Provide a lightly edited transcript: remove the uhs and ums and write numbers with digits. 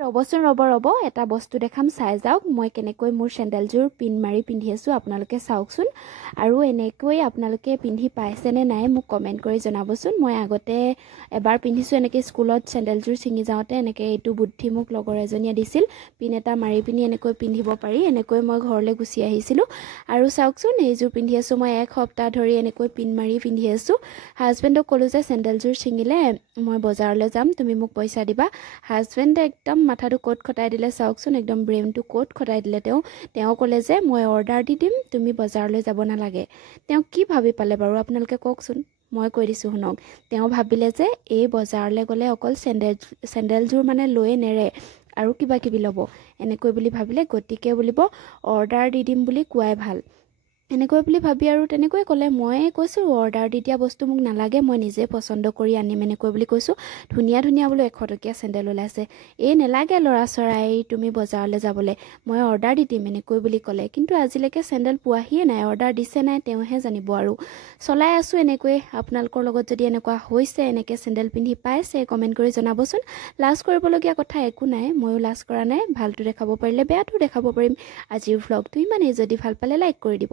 ৰবচোন ৰব এটা বস্তু দেখাম চাই যাওক মই কেনেকৈ মোৰ চেণ্ডেলযোৰ পিন মাৰি পিন্ধি আছোঁ আপোনালোকে চাওকচোন আৰু এনেকৈ আপোনালোকে পিন্ধি পাইছেনে নাই মোক কমেণ্ট কৰি জনাবচোন। মই আগতে এবাৰ পিন্ধিছোঁ এনেকৈ স্কুলত চেণ্ডেলযোৰ ছিঙি যাওঁতে এনেকৈ এইটো বুদ্ধি মোক লগৰ এজনীয়ে দিছিল, পিন এটা মাৰি পিনি এনেকৈ পিন্ধিব পাৰি। এনেকৈ মই ঘৰলৈ গুচি আহিছিলোঁ আৰু চাওকচোন এইযোৰ পিন্ধি আছোঁ মই এক সপ্তাহ ধৰি এনেকৈ পিন মাৰি পিন্ধি আছোঁ। হাজবেণ্ডক ক'লোঁ যে চেণ্ডেলযোৰ ছিঙিলে মই বজাৰলৈ যাম, তুমি মোক পইচা দিবা। হাজবেণ্ডে একদম মাথাটো ক'ত খটাই দিলে চাওকচোন, একদম ব্ৰেইনটো ক'ত খটাই দিলে। তেওঁ ক'লে যে মই অৰ্ডাৰ দি দিম, তুমি বজাৰলৈ যাব নালাগে। তেওঁ কি ভাবি পালে বাৰু আপোনালোকে কওকচোন, মই কৈ দিছোঁ শুনক। তেওঁ ভাবিলে যে এই বজাৰলৈ গ'লে অকল চেণ্ডেলযোৰ মানে লৈয়ে নেৰে আৰু কিবা কিবি ল'ব, এনেকৈ বুলি ভাবিলে। গতিকে বুলিব অৰ্ডাৰ দি দিম বুলি কোৱাই ভাল, এনেকৈ বুলি ভাবি আৰু তেনেকৈ ক'লে। মই কৈছোঁ অৰ্ডাৰ দি দিয়া বস্তু মোক নালাগে, মই নিজে পচন্দ কৰি আনিম এনেকৈ বুলি কৈছোঁ। ধুনীয়া ধুনীয়া বোলো 100 টকীয়া চেণ্ডেল ওলাইছে, এই নেলাগে ল'ৰা চৰাই তুমি বজাৰলৈ যাবলৈ, মই অৰ্ডাৰ দি দিম এনেকৈ বুলি ক'লে। কিন্তু আজিলৈকে চেণ্ডেল পোৱাহিয়ে নাই, অৰ্ডাৰ দিছে নাই তেওঁহে জানিব। আৰু চলাই আছোঁ এনেকৈ। আপোনালোকৰ লগত যদি এনেকুৱা হৈছে, এনেকৈ চেণ্ডেল পিন্ধি পাইছে, কমেণ্ট কৰি জনাবচোন। লাজ কৰিবলগীয়া কথা একো নাই, ময়ো লাজ কৰা নাই। ভালটো দেখাব পাৰিলে বেয়াটো দেখাব পাৰিম। আজিৰ ভ্লগটো ইমানেই, যদি ভাল পালে লাইক কৰি দিব।